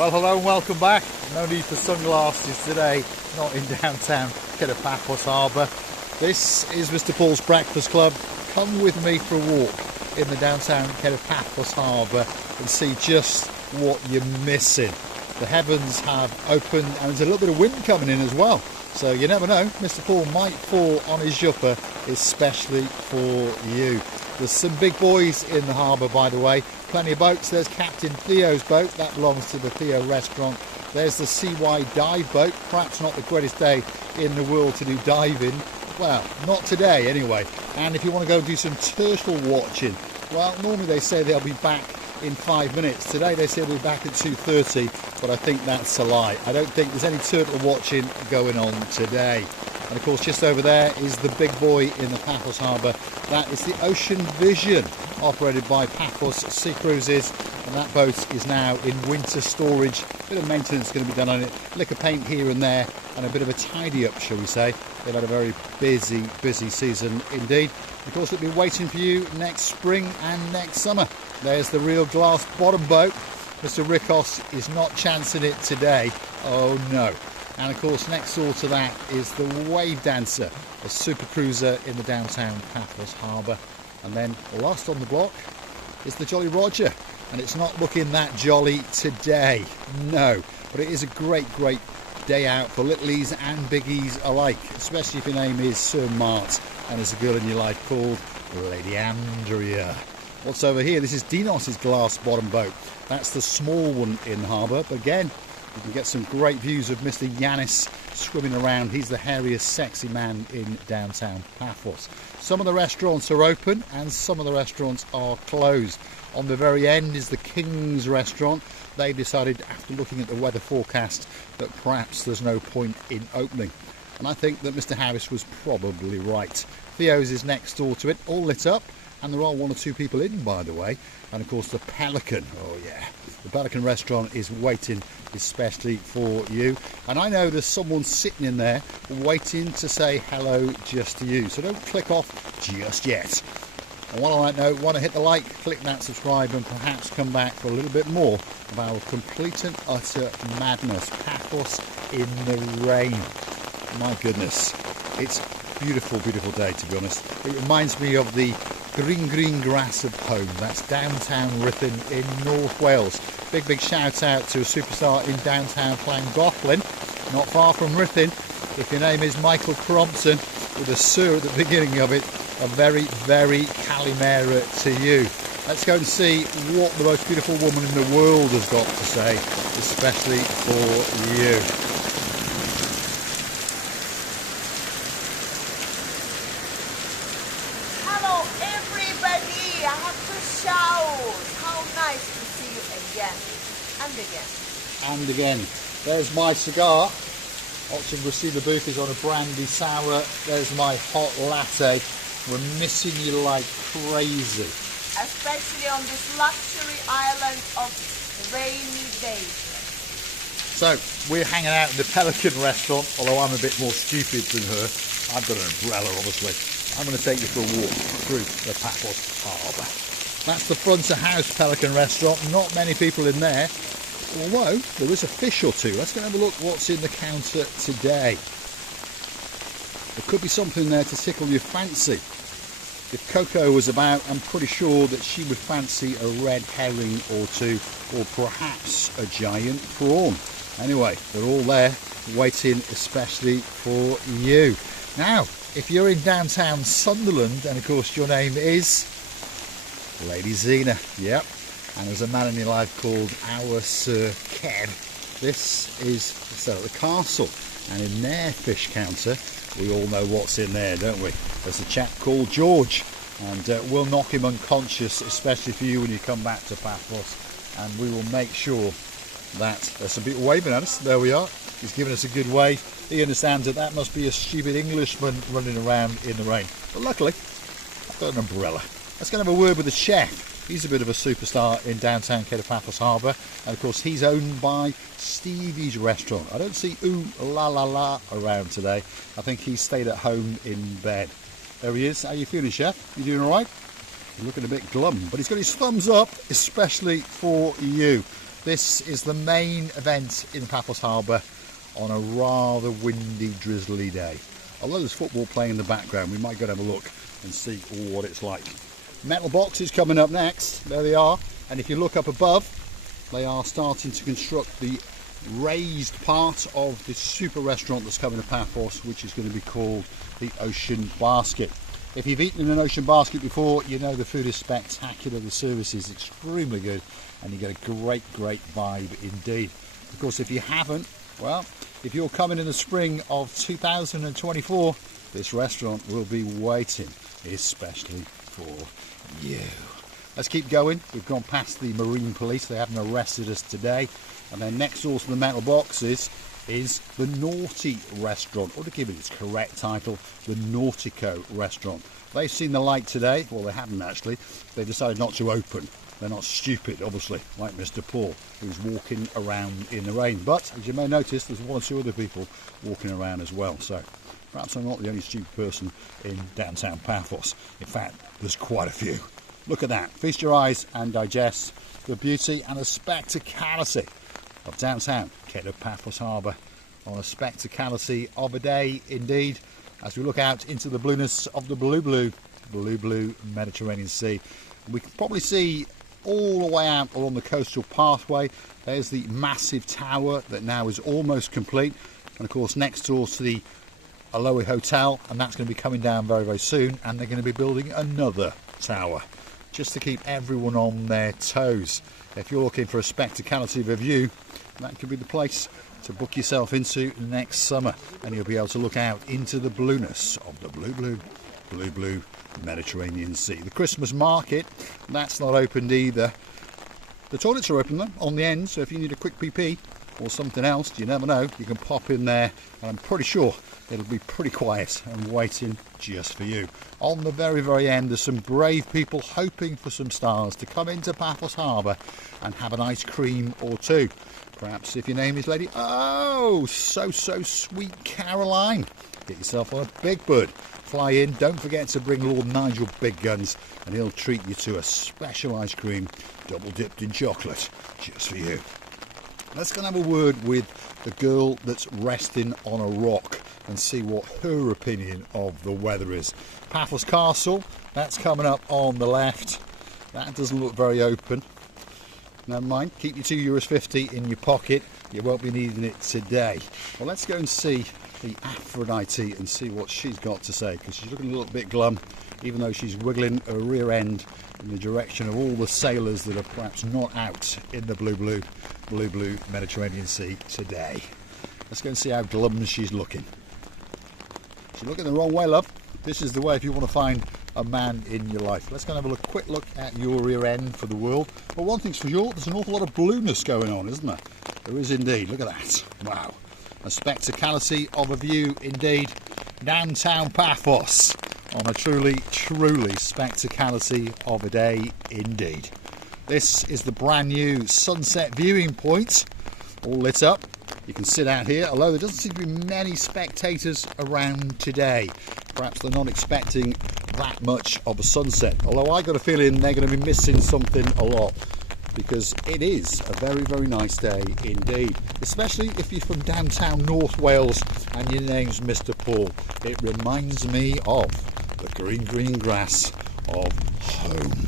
Well, hello and welcome back. No need for sunglasses today, not in downtown Paphos Harbour. This is Mr. Paul's Breakfast Club. Come with me for a walk in the downtown Paphos Harbour and see just what you're missing. The heavens have opened and there's a little bit of wind coming in as well. So you never know, Mr. Paul might fall on his yupper, especially for you. There's some big boys in the harbour, by the way. Plenty of boats. There's Captain Theo's boat. That belongs to the Theo restaurant. There's the CY dive boat. Perhaps not the greatest day in the world to do diving. Well, not today anyway. And if you want to go do some turtle watching, well, normally they say they'll be back in 5 minutes. Today they say we'll be back at 2:30, but I think that's a lie. I don't think there's any turtle watching going on today. And of course, just over there is the big boy in the Paphos Harbour. That is the Ocean Vision, operated by Paphos Sea Cruises. And that boat is now in winter storage. A bit of maintenance going to be done on it. Lick of paint here and there, and a bit of a tidy up, shall we say. They've had a very busy season indeed. Of course, it'll be waiting for you next spring and next summer. There's the real glass bottom boat. Mr. Rikos is not chancing it today. Oh no. And of course, next door to that is the Wave Dancer, a super cruiser in the downtown Paphos Harbour. And then last on the block is the Jolly Roger. And it's not looking that jolly today, no. But it is a great day out for littlies and biggies alike, especially if your name is Sir Mart and there's a girl in your life called Lady Andrea. What's over here? This is Dinos's glass bottom boat. That's the small one in the harbour, but again, you can get some great views of Mr. Yanis swimming around. He's the hairiest sexy man in downtown Paphos. Some of the restaurants are open and some of the restaurants are closed. On the very end is the King's restaurant. They decided, after looking at the weather forecast, that perhaps there's no point in opening. And I think that Mr. Harris was probably right. Theo's is next door to it, all lit up. And there are one or two people in, by the way. And of course the Pelican, oh yeah, the Pelican restaurant is waiting especially for you. And I know there's someone sitting in there waiting to say hello just to you. So don't click off just yet. And while on that note, want to hit the like, click that subscribe and perhaps come back for a little bit more of our complete and utter madness. Paphos in the rain. My goodness, it's a beautiful day, to be honest. It reminds me of the green grass of home. That's downtown Ruthin in North Wales. Big shout out to a superstar in downtown Llangollen, not far from Ruthin. If your name is Michael Crompton with a Sir at the beginning of it, a very Calimera to you. Let's go and see what the most beautiful woman in the world has got to say, especially for you. I have to shout. How nice to see you again and again. And again. There's my cigar. Watching Racina Booth is on a brandy sour. There's my hot latte. We're missing you like crazy. Especially on this luxury island of rainy days. So, we're hanging out in the Pelican restaurant, although I'm a bit more stupid than her. I've got an umbrella, obviously. I'm going to take you for a walk through the Paphos Harbour. That's the front of house Pelican restaurant. Not many people in there, although there is a fish or two. Let's go and have a look what's in the counter today. There could be something there to tickle your fancy. If Coco was about, I'm pretty sure that she would fancy a red herring or two, or perhaps a giant prawn. Anyway, they're all there, waiting especially for you. Now, if you're in downtown Sunderland, and of course your name is Lady Zena, yep, and there's a man in your life called our Sir Kev. This is the castle, and in their fish counter, we all know what's in there, don't we? There's a chap called George, and we'll knock him unconscious, especially for you when you come back to Paphos, and we will make sure that there's some people waving at us. There we are. He's giving us a good wave. He understands that that must be a stupid Englishman running around in the rain. But luckily, I've got an umbrella. Let's go and have a word with the chef. He's a bit of a superstar in downtown Paphos Harbour. And of course, he's owned by Stevie's restaurant. I don't see ooh la la la around today. I think he stayed at home in bed. There he is. How you feeling, chef? You doing all right? You're looking a bit glum, but he's got his thumbs up, especially for you. This is the main event in Paphos Harbour on a rather windy, drizzly day. Although there's football playing in the background, we might go and have a look and see what it's like. Metal boxes coming up next. There they are. And if you look up above, they are starting to construct the raised part of this super restaurant that's coming to Paphos, which is going to be called the Ocean Basket. If you've eaten in an Ocean Basket before, you know the food is spectacular, the service is extremely good, and you get a great vibe indeed. Of course, if you haven't, well, if you're coming in the spring of 2024, this restaurant will be waiting especially for you. Let's keep going. We've gone past the Marine Police. They haven't arrested us today. And then next door to the metal boxes is the Naughty Restaurant, or to give it its correct title, the Nautico Restaurant. They've seen the light today. Well, they haven't actually. They decided not to open. They're not stupid, obviously, like Mr. Paul, who's walking around in the rain. But, as you may notice, there's one or two other people walking around as well. So, perhaps I'm not the only stupid person in downtown Paphos. In fact, there's quite a few. Look at that. Feast your eyes and digest the beauty and the spectacality of downtown Paphos Harbour on a spectacality of a day indeed, as we look out into the blueness of the blue Mediterranean Sea. We can probably see all the way out along the coastal pathway. There's the massive tower that now is almost complete, and of course next door to the Aloe Hotel, and that's going to be coming down very soon, and they're going to be building another tower just to keep everyone on their toes. If you're looking for a spectacality of a view, that could be the place to book yourself into next summer, and you'll be able to look out into the blueness of the blue Mediterranean Sea. The Christmas market, that's not opened either. The toilets are open though, on the end, so if you need a quick pee or something else, you never know, you can pop in there, and I'm pretty sure it'll be pretty quiet and waiting just for you. On the very end, there's some brave people hoping for some stars to come into Paphos Harbour and have an ice cream or two. Perhaps if your name is Lady so sweet Caroline, get yourself on a big bird, fly in. Don't forget to bring Lord Nigel Big Guns, and he'll treat you to a special ice cream double dipped in chocolate just for you. Let's go and have a word with the girl that's resting on a rock and see what her opinion of the weather is. Paphos Castle, that's coming up on the left. That doesn't look very open. Never mind, keep your €2.50 in your pocket. You won't be needing it today. Well, let's go and see the Aphrodite and see what she's got to say, because she's looking a little bit glum, even though she's wiggling her rear end in the direction of all the sailors that are perhaps not out in the blue Mediterranean Sea today. Let's go and see how glum she's looking. She's looking the wrong way, love. This is the way if you want to find a man in your life. Let's go and have a quick look at your rear end for the world. Well, one thing's for sure, there's an awful lot of blueness going on, isn't there? There is indeed. Look at that. Wow. A spectacality of a view indeed. Downtown Paphos on a truly spectacality of a day indeed. This is the brand new sunset viewing point, all lit up. You can sit out here, although there doesn't seem to be many spectators around today. Perhaps they're not expecting that much of a sunset, although I got a feeling they're going to be missing something a lot, because it is a very nice day indeed, especially if you're from downtown North Wales and your name's Mr. Paul. It reminds me of the green grass of home.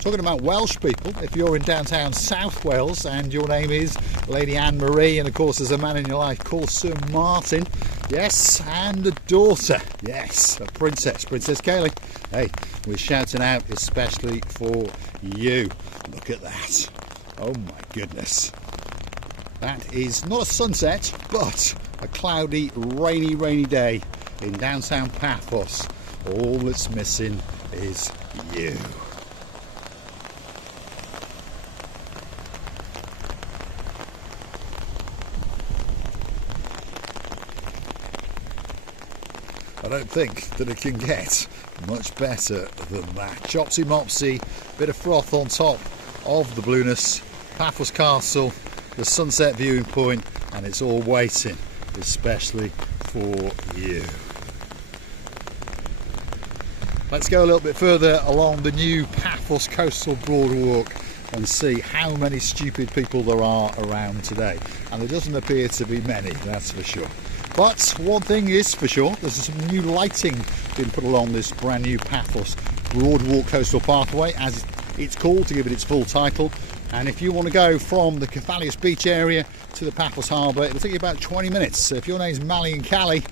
Talking about Welsh people, if you're in downtown South Wales and your name is Lady Anne Marie, and of course there's a man in your life called Sir Martin, yes, and a daughter, yes, a Princess Kaylee. Hey, we're shouting out especially for you. Look at that. Oh my goodness. That is not a sunset, but a cloudy, rainy day in downtown Paphos. All that's missing is you. I don't think that it can get much better than that. Chopsy mopsy, bit of froth on top of the blueness, Paphos Castle, the sunset viewing point, and it's all waiting especially for you. Let's go a little bit further along the new Paphos Coastal Boardwalk and see how many stupid people there are around today. And there doesn't appear to be many, that's for sure. But one thing is for sure, there's some new lighting being put along this brand new Paphos Broadwalk Coastal Pathway, as it's called, to give it its full title. And if you want to go from the Cephalius beach area to the Paphos Harbour, it'll take you about 20 minutes. So if your name's Mally and Callie,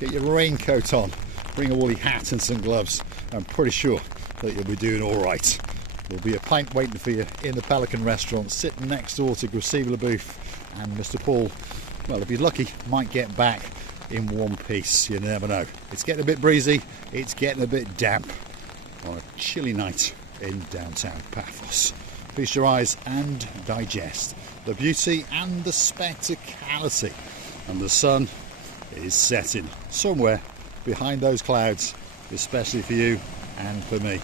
get your raincoat on, bring a woolly hat and some gloves. I'm pretty sure that you'll be doing all right. There'll be a pint waiting for you in the Pelican restaurant, sitting next door to Gracile LaBouffe, and Mr. Paul, well, if he's lucky, might get back in one piece. You never know. It's getting a bit breezy, it's getting a bit damp on a chilly night in downtown Paphos. Feast your eyes and digest the beauty and the spectacality. And the sun is setting somewhere behind those clouds, especially for you and for me.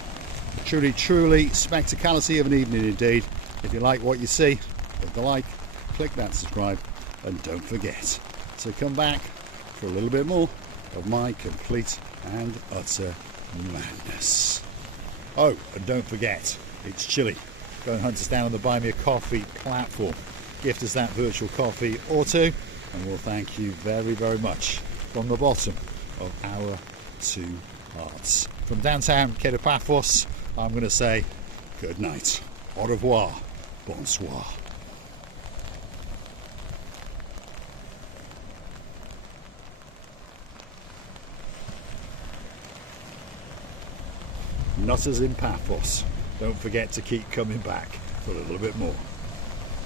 Truly, truly spectacality of an evening indeed. If you like what you see, click the like, click that subscribe, and don't forget to come back for a little bit more of my complete and utter madness. Oh, and don't forget, it's chilly. Go and hunt us down on the Buy Me a Coffee platform. Gift us that virtual coffee or two, and we'll thank you very, very much from the bottom of our two hearts. From downtown Quai de Paphos, I'm going to say good night. Au revoir. Bonsoir. Nutters in Paphos. Don't forget to keep coming back for a little bit more.